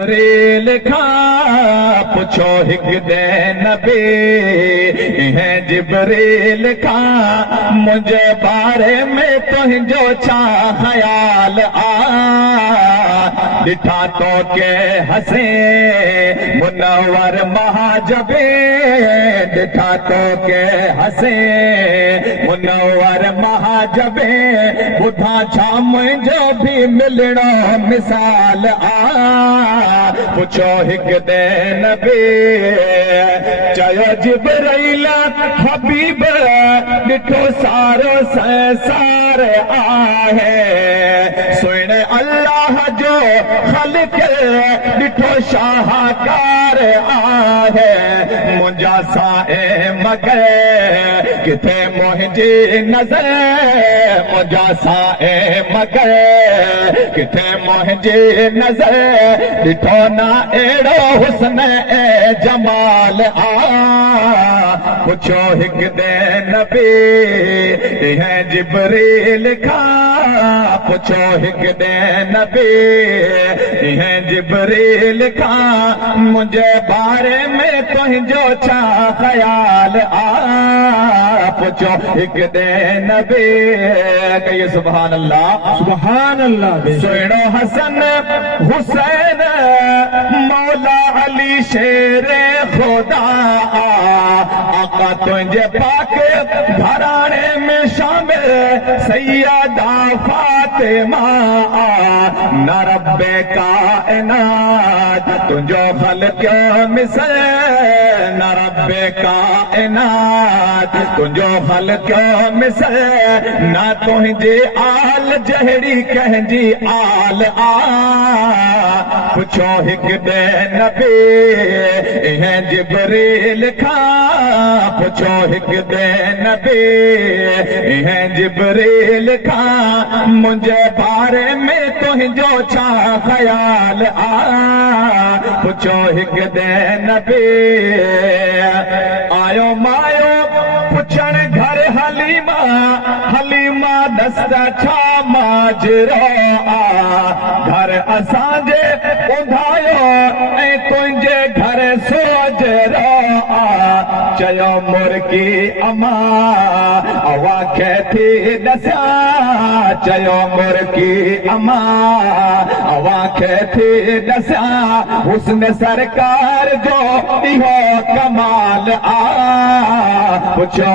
जिब्रील खां पुछो हिक दे नबी है जिब्रील खां मुझे बारे में तुझो छा ख्याल दिठा तो के हसे मुनव्वर महाजबे दिठा तो के हसे मुनव्वर महाजबे बुधा छा मुझो भी मिलणो मिसाल पुछो हिक दे नबी चयो जिब्रील हबीब ॾिठो सारो संसार आहे सुन अल्लाह जो ख़ल्क़ ॾिठो शाहकार आहे मुंहिंजा साए मगर किथे मुंहिंजी नज़र मुंहिंजा साए मगर किथे मुंहिंजी नज़र ॾिठो ना अहिड़ो हुस्न ऐं जमाल पुछो हिक दे नबी है जिब्रील खां पुछो हिक दे नबी है जिब्रील खां मुंहिंजे बारे में तुझो छा ख़याल पुछो हिक दे नबी कहिए सुभान अल्लाह सुहिणो हसन हुसैन मौला अली शेर खुदा आका तुझे पाक घराने में शामिल सैयदा फातिमा न रब्बे कायनात तुझो ख़ल्क़ मिसल न रब्बे कायनात तुझो ख़ल्क़ मिसल न तुझे आल जहड़ी कहजी आल पुछो हिक दे नबी है जिब्रील खां पुछो हिक दे नबी है जिब्रील खां मुझे बारे में तुझो छा ख्याल पुछो हिक दे नबी आयो मायो पुछण घर हलीमा दस्त छा माजरो घर असांजे ॿुधायो ऐं तुंहिंजे घर सोजरो चयो मुर्गी अमा अवा खे थी ॾसां चयो मुर्गी अमा अवा खे थी ॾसां हुस्न सरकार जो इहो कमाल पुछो